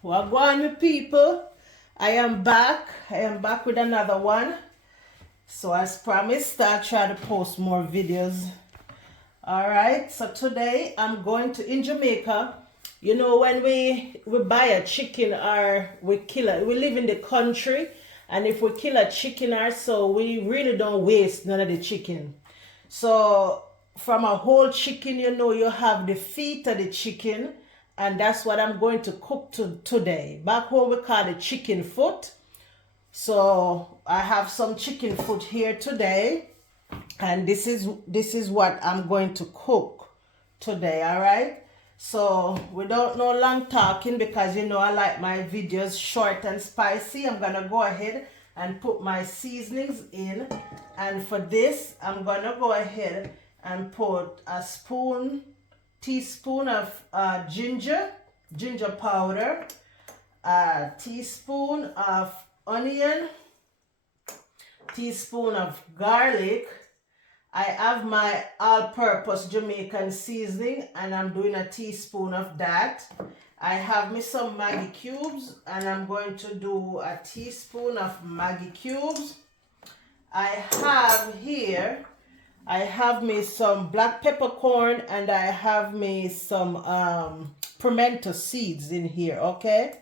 What going on, people? I am back. With another one. So as promised, I'll try to post more videos. Alright, so today I'm going to in Jamaica. You know, when we buy a chicken or we kill it, we live in the country, and if we kill a chicken or so, we really don't waste none of the chicken. So from a whole chicken, you know, you have the feet of the chicken, and that's what I'm going to cook today. Back home we call it chicken foot. So I have some chicken foot here today, and this is what I'm going to cook today. All right, so without no long talking, because you know I like my videos short and spicy, I'm gonna go ahead and put my seasonings in. And for this, I'm gonna go ahead and put a teaspoon of ginger powder, a teaspoon of onion, teaspoon of garlic. I have my all-purpose Jamaican seasoning, and I'm doing a teaspoon of that. I have me some Maggie cubes, and I'm going to do a teaspoon of Maggie cubes. I have me some black peppercorn, and I have me some pimento seeds in here, okay?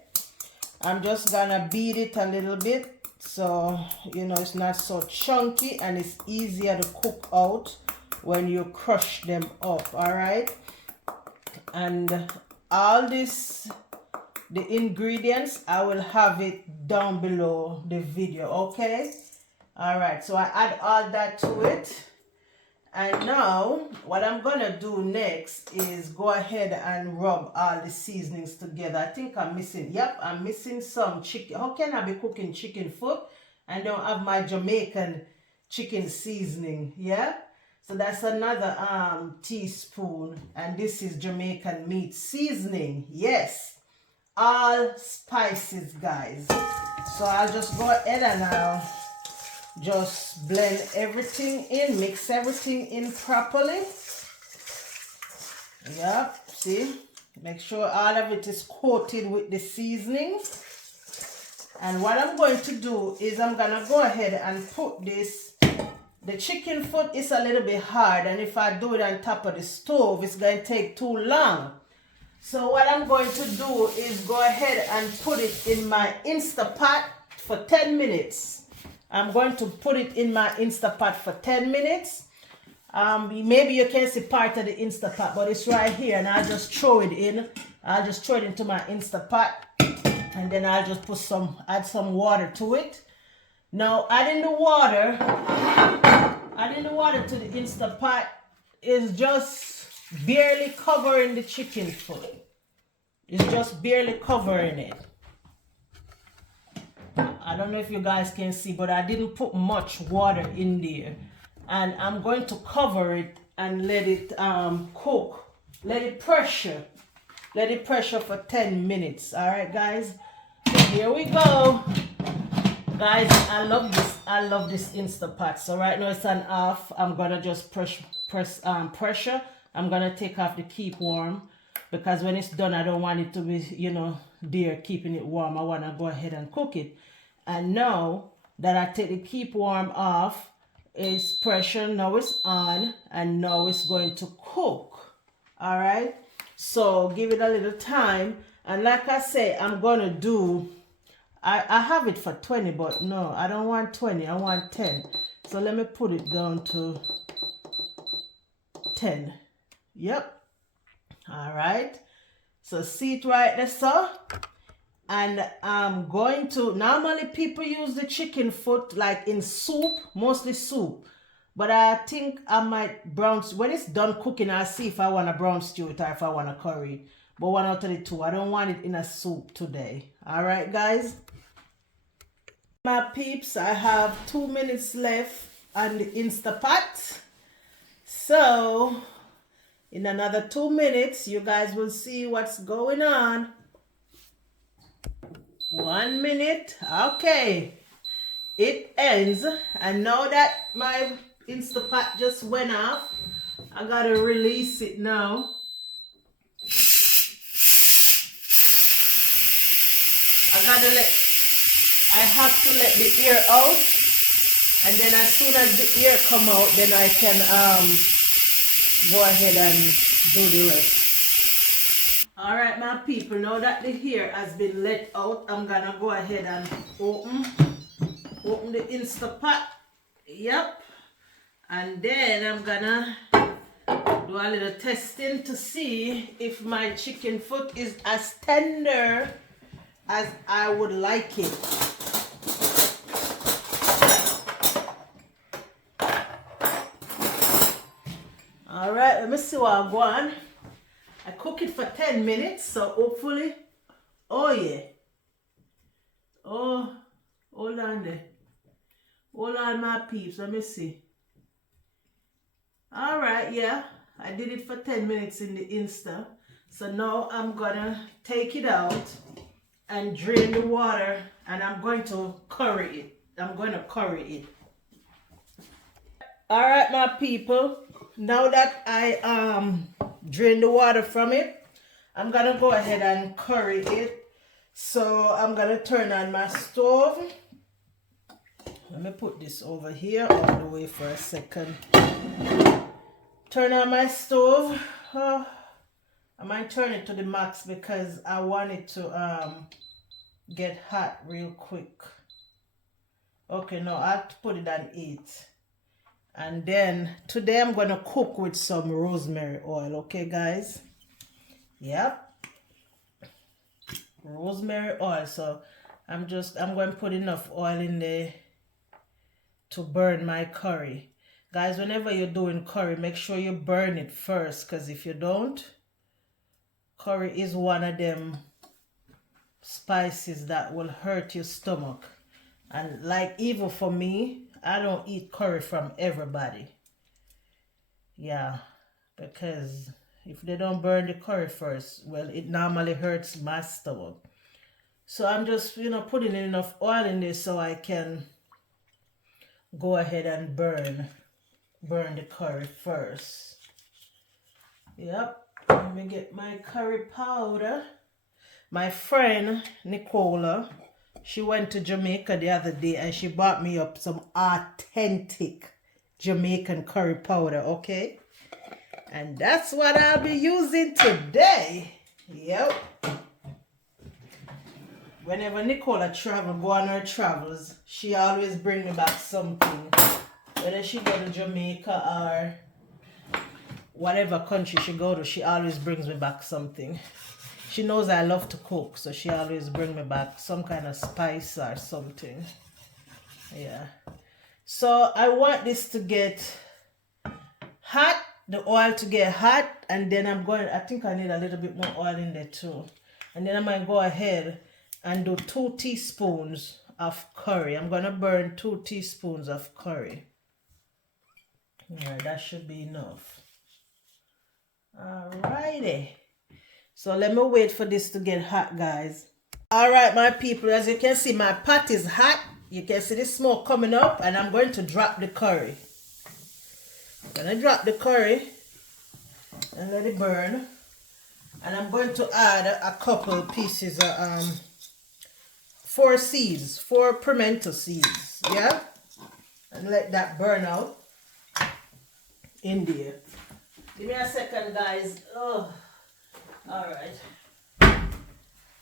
I'm just gonna beat it a little bit so you know it's not so chunky, and it's easier to cook out when you crush them up. All right, and all the ingredients I will have it down below the video, okay? All right, so I add all that to it. And now what I'm gonna do next is go ahead and rub all the seasonings together. I think I'm missing some chicken. How can I be cooking chicken foot and don't have my Jamaican chicken seasoning? Yeah, so that's another teaspoon, and this is Jamaican meat seasoning. Yes, all spices, guys. So I'll just go ahead and I'll just blend everything in, mix everything in properly. Yep, see? Make sure all of it is coated with the seasonings. And what I'm going to do is I'm going to go ahead and put this. The chicken foot is a little bit hard, and if I do it on top of the stove, it's going to take too long. So what I'm going to do is go ahead and put it in my Instapot for 10 minutes. I'm going to put it in my Instapot for 10 minutes. Maybe you can see part of the Instapot, but it's right here, and I'll just throw it in. I'll just throw it into my Instapot, and then I'll just add some water to it. Now, adding the water to the Instapot is just barely covering the chicken foot. It's just barely covering it. I don't know if you guys can see, but I didn't put much water in there. And I'm going to cover it and let it cook. Let it pressure for 10 minutes. All right, guys. So here we go. Guys, I love this Instapot. So right now it's on off. I'm gonna just press pressure. I'm gonna take off the keep warm, because when it's done, I don't want it to be, you know, there keeping it warm. I want to go ahead and cook it. And now that I take the keep warm off, it's pressure, now it's on, and now it's going to cook. All right, so give it a little time. And like I say, I'm gonna do, I have it for 20, but no, I don't want 20, I want 10. So let me put it down to 10. Yep. All right, so see it right there, so. And I'm going to, normally people use the chicken foot like in soup, mostly soup. But I think I might when it's done cooking, I'll see if I want a brown stew it or if I want a curry. But one out of the two, I don't want it in a soup today. All right, guys. My peeps, I have 2 minutes left on the Instapot. So in another 2 minutes, you guys will see what's going on. 1 minute. Okay, it ends, and now that my Instapot just went off, I gotta release it now. I have to let the air out, and then as soon as the air come out, then I can go ahead and do the rest. Alright my people, now that the air has been let out, I'm gonna go ahead and open the Instapot. Yep. And then I'm gonna do a little testing to see if my chicken foot is as tender as I would like it. Alright, let me see what I go on. I cook it for 10 minutes, so hopefully, oh yeah. Oh, hold on there. Hold on my peeps, let me see. Alright, yeah, I did it for 10 minutes in the Insta. So now I'm gonna take it out and drain the water, and I'm going to curry it. Alright my people, now that I drained the water from it, I'm gonna go ahead and curry it. So I'm gonna turn on my stove. Let me put this over here all the way for a second. Turn on my stove. Oh, I might turn it to the max because I want it to get hot real quick. Okay, no, I have to put it on 8. And then today I'm gonna cook with some rosemary oil, okay guys? Yep. Rosemary oil. So I'm going to put enough oil in there to burn my curry. Guys, whenever you're doing curry, make sure you burn it first, because if you don't, curry is one of them spices that will hurt your stomach. And like even for me, I don't eat curry from everybody. Yeah, because if they don't burn the curry first, well, it normally hurts my stomach. So I'm just, putting enough oil in there so I can go ahead and burn the curry first. Yep, let me get my curry powder. My friend Nicola, she went to Jamaica the other day and she bought me up some authentic Jamaican curry powder, okay? And that's what I'll be using today. Yep. Whenever Nicola go on her travels, she always bring me back something. Whether she go to Jamaica or whatever country she go to, she always brings me back something. She knows I love to cook, so she always bring me back some kind of spice or something. Yeah. So I want this to get hot, the oil to get hot, and then I think I need a little bit more oil in there too. And then I'm going to go ahead and do 2 teaspoons of curry. I'm going to burn 2 teaspoons of curry. Yeah, that should be enough. Alrighty. So let me wait for this to get hot, guys. Alright, my people, as you can see, my pot is hot. You can see the smoke coming up, and I'm going to drop the curry. I'm going to drop the curry and let it burn. And I'm going to add a couple pieces of 4 pimento seeds, yeah? And let that burn out in there. Give me a second, guys. Oh, all right.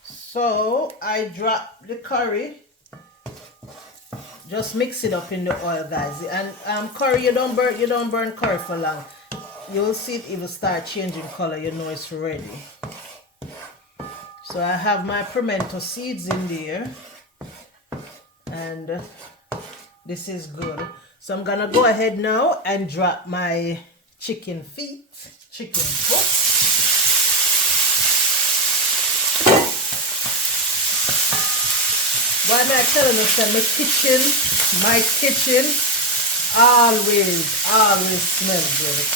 So I drop the curry. Just mix it up in the oil, guys. And curry, you don't burn curry for long. You'll see it will start changing color. You know it's ready. So I have my pimento seeds in there, and this is good. So I'm gonna go ahead now and drop my chicken foot. Why am I telling us that my kitchen always smells good.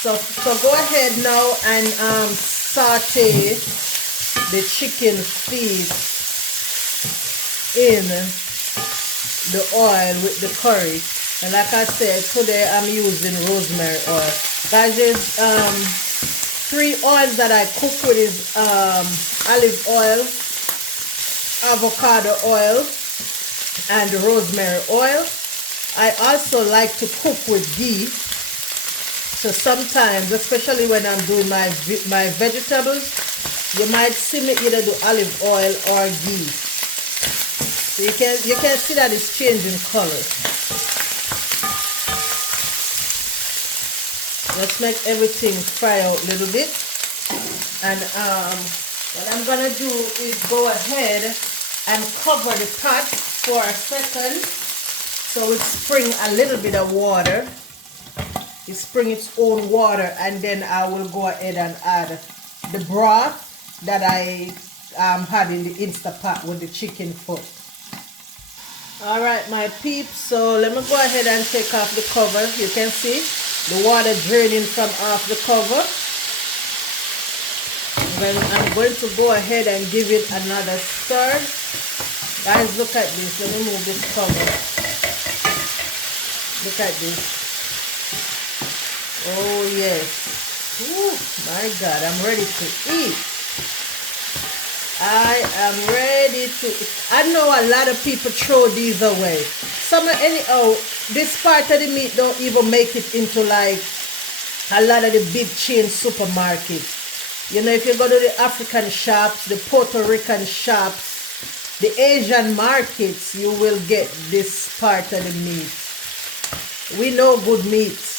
So go ahead now and saute the chicken feet in the oil with the curry. And like I said, today I'm using rosemary oil. Guys, Three oils that I cook with is olive oil, avocado oil, and rosemary oil. I also like to cook with ghee. So sometimes, especially when I'm doing my vegetables, you might see me either do olive oil or ghee. So you can see that it's changing color. Let's make everything fry out a little bit. And what I'm gonna do is go ahead and cover the pot for a second so it spring a little bit of water. It spring its own water, and then I will go ahead and add the broth that I had in the Instapot with the chicken foot. Alright my peeps, so let me go ahead and take off the cover. You can see the water draining from off the cover. I'm going to go ahead and give it another stir. Guys, look at this. Let me move this cover. Look at this. Oh yes. Ooh, my God, I'm ready to eat. I am ready to eat. I know a lot of people throw these away. This part of the meat don't even make it into like a lot of the big chain supermarkets. You know, if you go to the African shops, the Puerto Rican shops, the Asian markets, you will get this part of the meat. We know good meats.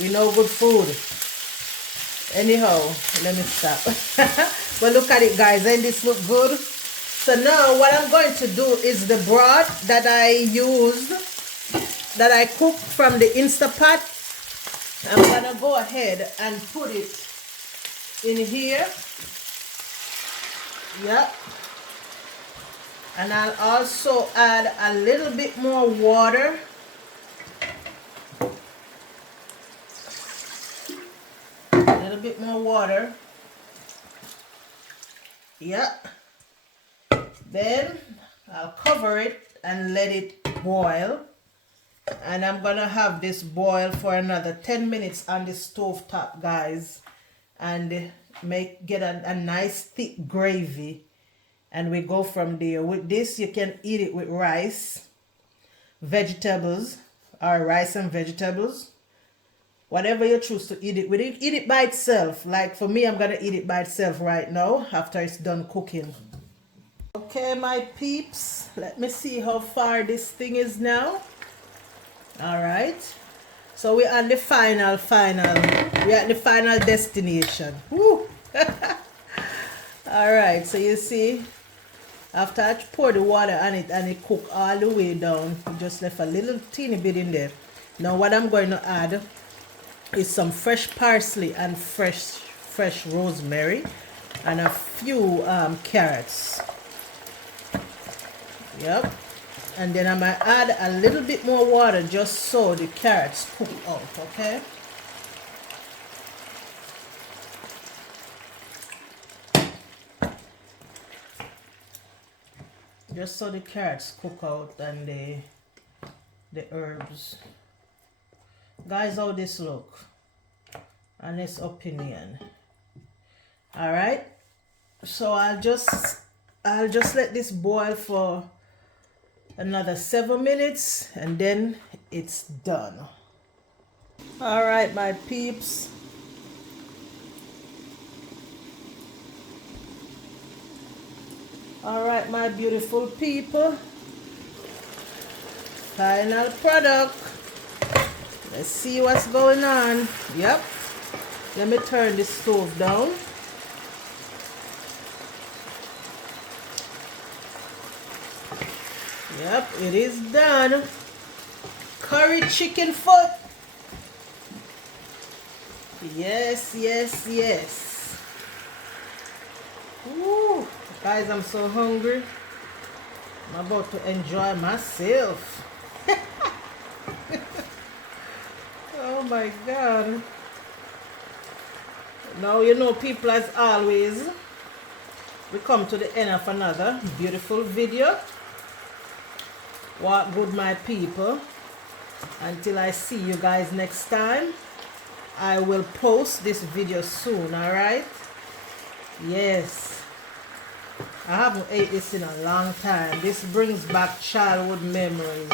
We know good food. Anyhow, let me stop. But look at it, guys. Ain't this look good? So now what I'm going to do is the broth that I used, that I cooked from the Instapot. I'm going to go ahead and put it in here. Yep. And I'll also add a little bit more water. A little bit more water. Yep. Then I'll cover it and let it boil. And I'm gonna have this boil for another 10 minutes on the stove top, guys, and get a nice thick gravy, and we go from there. With this, you can eat it with rice, vegetables, or rice and vegetables, whatever you choose to eat it with. Eat it by itself. Like for me, I'm gonna eat it by itself right now after it's done cooking. Okay, my peeps, let me see how far this thing is now. All right, so we're on the final, we're at the final destination. Woo! All right, so you see, after I pour the water on it and it cook all the way down, just left a little teeny bit in there. Now what I'm going to add is some fresh parsley and fresh rosemary and a few carrots. Yep. And then I'm going to add a little bit more water just so the carrots cook out, okay? Just so the carrots cook out and the herbs. Guys, how this look? Honest opinion. Alright? So I'll just let this boil for another 7 minutes and then it's done. All right, my peeps, all right, my beautiful people, final product. Let's see what's going on. Yep, let me turn the stove down. Yep, it is done. Curry chicken foot. Yes, yes, yes. Woo. Guys, I'm so hungry. I'm about to enjoy myself. Oh my God. Now, you know, people, as always, we come to the end of another beautiful video. What good, my people. Until I see you guys next time, I will post this video soon. All right. Yes, I haven't ate this in a long time. This brings back childhood memories.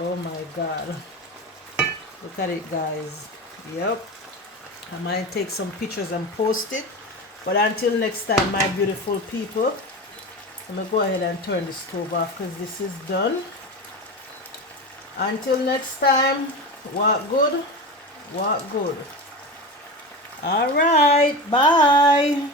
Oh my god, look at it, guys. Yep, I might take some pictures and post it, but until next time, my beautiful people, I'm gonna go ahead and turn the stove off because this is done. Until next time, walk good, walk good. All right, bye.